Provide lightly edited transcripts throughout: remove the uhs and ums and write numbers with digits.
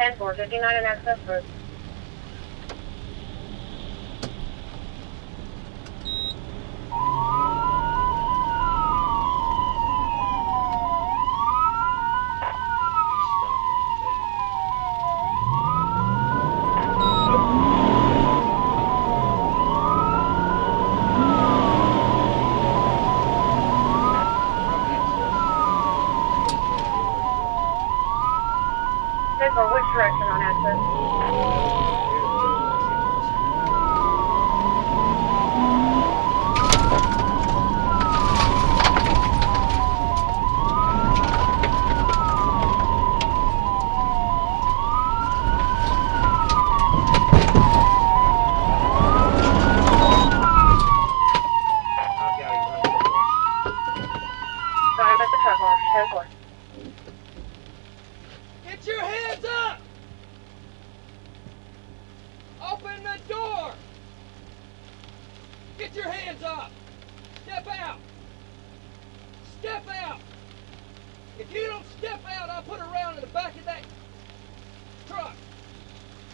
10-4, 59 and access road. Which direction on access? Sorry about the truck wash. 10-4. Get your hands up! Open the door! Get your hands up! Step out! Step out! If you don't step out, I'll put a round in the back of that truck.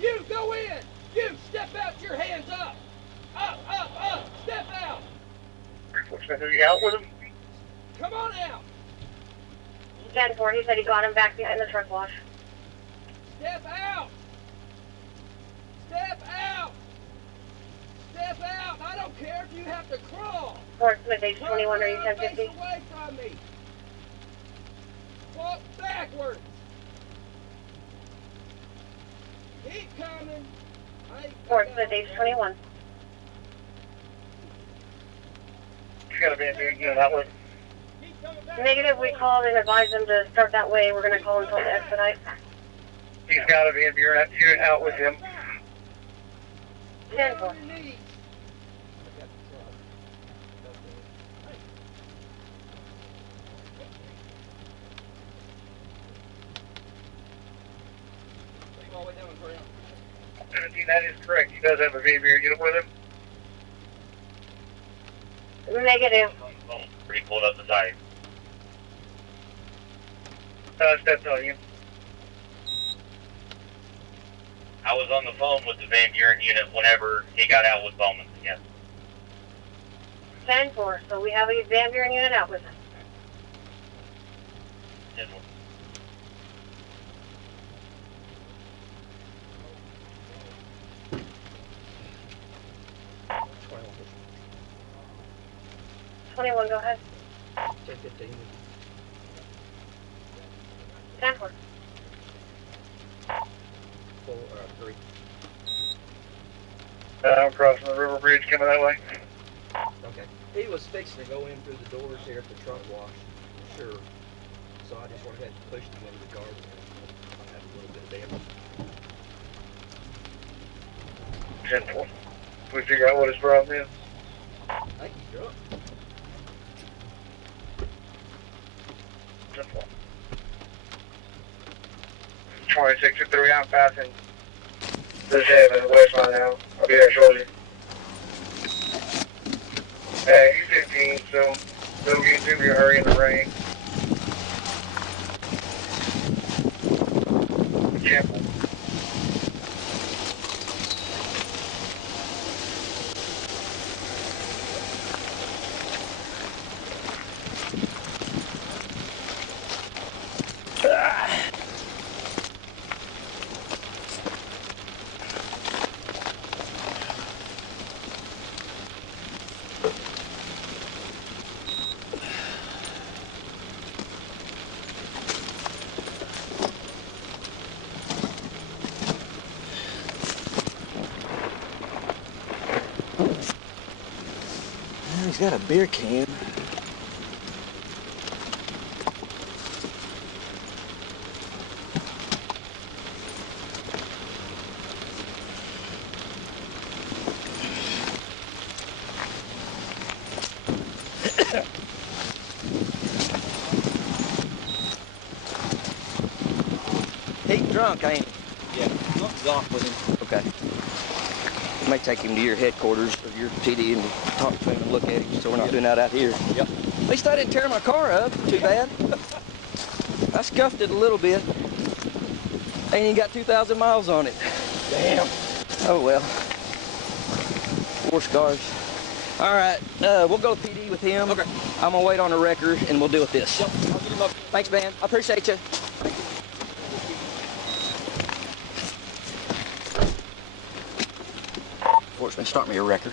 You go in! You step out, your hands up! Up, up, up! Step out! Are you out with him? Come on out! 10-4, he said he got him back behind the truck wash. Step out! Step out! Step out! I don't care if you have to crawl! Ford Smith, age 21, are you 1050? Face away from me! Walk backwards! Keep coming! Ford Smith, age 21. He's got a van being unit out with him. Negative, we called and advised him to start that way. We're going to call him to expedite. He's got a van unit out with him. 10-4. That is correct. He does have a van unit with him. Negative. Pretty pulled up the side. Steps on you. I was on the phone with the Van Buren unit whenever he got out with Bowman. Yes. 10-4, so we have a Van Buren unit out with him. This one. Go ahead. 10-15. 10-4. 3. I'm crossing the river bridge coming that way. Okay. He was fixing to go in through the doors here at the truck wash. Sure. So I just went ahead and pushed him into the garden. I had a little bit of damage. 10-4. We figure out what his problem is. I think he's drunk. 10-4. 26-3, I'm passing the 7 west line now. I'll be there shortly. He's 15, so don't get too big a hurry in the rain. Careful. He's got a beer can. He's drunk, ain't he? Yeah, drunk's off with him. Okay. You may take him to your headquarters of your TD and talk to him and look at him, so we're not doing that out here. Yep. At least I didn't tear my car up. Too bad. I scuffed it a little bit. Ain't even got 2,000 miles on it. Damn. Oh well. 4 scars. All right, we'll go PD with him. Okay. I'm gonna wait on the record and we'll deal with this. Yep, I'll get him up. Thanks, man. I appreciate you. Fortunately, start me a record.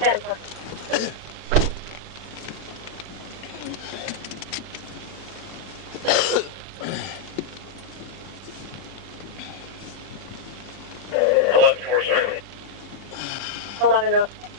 10.